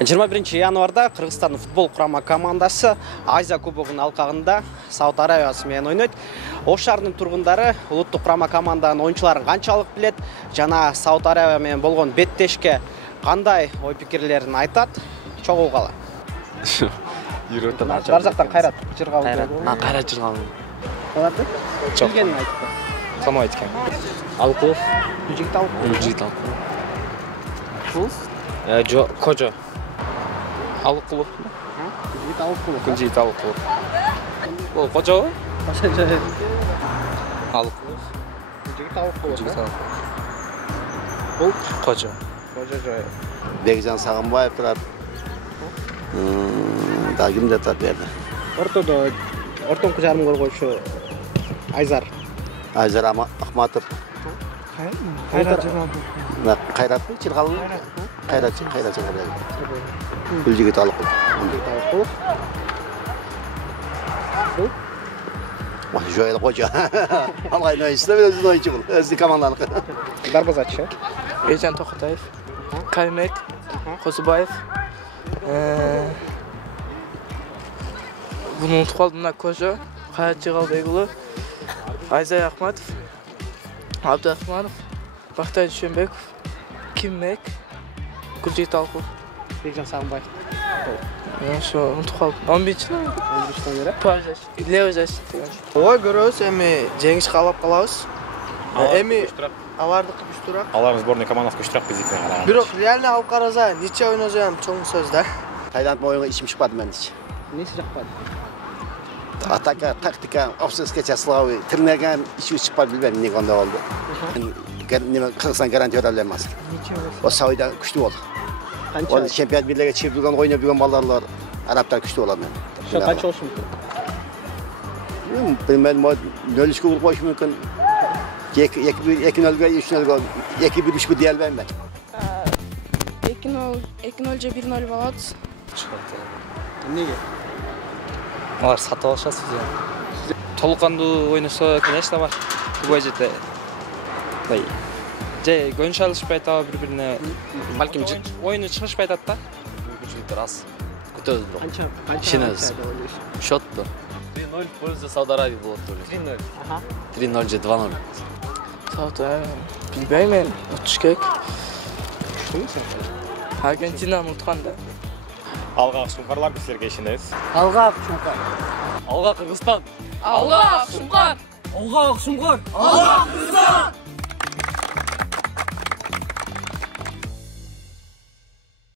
21 январда Кыргызстандын футбол курама командасы Азия кубогунун алкагында Сауд Арабиясы менен ойнойт. Ош шаарынын тургундары улуттук курама команданын оюнчуларын канчалык билет жана Сауд Арабия менен болгон беттешке кандай ой пикирлерин айтат? Чогуу кала. Бар жактан кайрат жыргалуу. Кайрат жыргалуу. Болот? Билгенин айтып. Кому айткан? Алкулов. Жигит Алкулов. Жигит Алкулов. Кул? Кожо. Алкулов. Жигит Алкулов. Жигит Алкулов. Ол Кожо? Алкулов. Жигит Алкулов. Жигит Алкулов. Бул Кожо. Кожо жай. Бекжан Сагынбаев турат. Да ким жатат берди? Ортодо ортоңку жарым коргоочу Айзар. Айзар Ахматов. Кайрат Кайрат Чыргалуу. Кайрат Чыргалуу. Бул жигит Алкулов. Бул Вах жоел Кожо. Алгай ойнойсу да өзү ойнчу бул. Өзү командалык. Дарбазачы. Эжан Токотаев, Каймек, Козубаев. Bunu unutуп калдым, мына Кожо, Кайрат Жыгалбекұлы, Айзай Ахматов, Абдырахманов, Бактай Дүйшөнбеков, Киммек, Гүлжигит Алкулов. Бекжан Сагынбаев. Ошо унутуп калдым. 11-чи. 11-чтен бери. Пажаш, левый защит деген. Ой, көрөбүз, эми жеңиш каалап калабыз. Эми алардыкы күчтүүрөөк. Алардын сборный командасы күчтүүрөөк биздикине караганда. Бирок реально алкараза нече ойносом чоң сөз да. Тайланд оюнга ичим чыкпады мен ич. Неси жакпады? Атака, тактика, обсеске чаславы, тирнеген ичи чыкпады билбейм эмне кандай болду. Неме Кыргызстан гарантия бере алмас. О Саудия күчтүү болду. Канча? Ол чемпионат бирлиги чыгып жүргөн ойноп жүргөн балдарлар арабтар күчтүү болот мен. Ошо канча болушу мүмкүн? Bilmem 0-3 vurup koymuş mümkün. 2-0'ga 3-0'ga 2-1-3 diye elbeyim ben. 2-0 же 1-0 болады. Эмнеге? Алар сатып алышат сизге. Толукандуу ойносо, конечно, бар. Любой жерде. Же көңүл алышпай атабы бири-бирине. Балким оюну чыгышпай атат да. Мүмкүнчүлүктөр аз. Күтөбүз бирок. Канча? Ишенебиз. Счетту 3-0 в пользу Сауд Арабии болот деп ойлойм. 3-0 же 2-0. Сауд Арабия. Билбейм, утуш керек. Аргентинаны уткан да. Алга Шумкарлар силерге ишенебиз. Алга Шумкар. Алга Кыргызстан. Алга Шумкар. Алга Кыргызстан.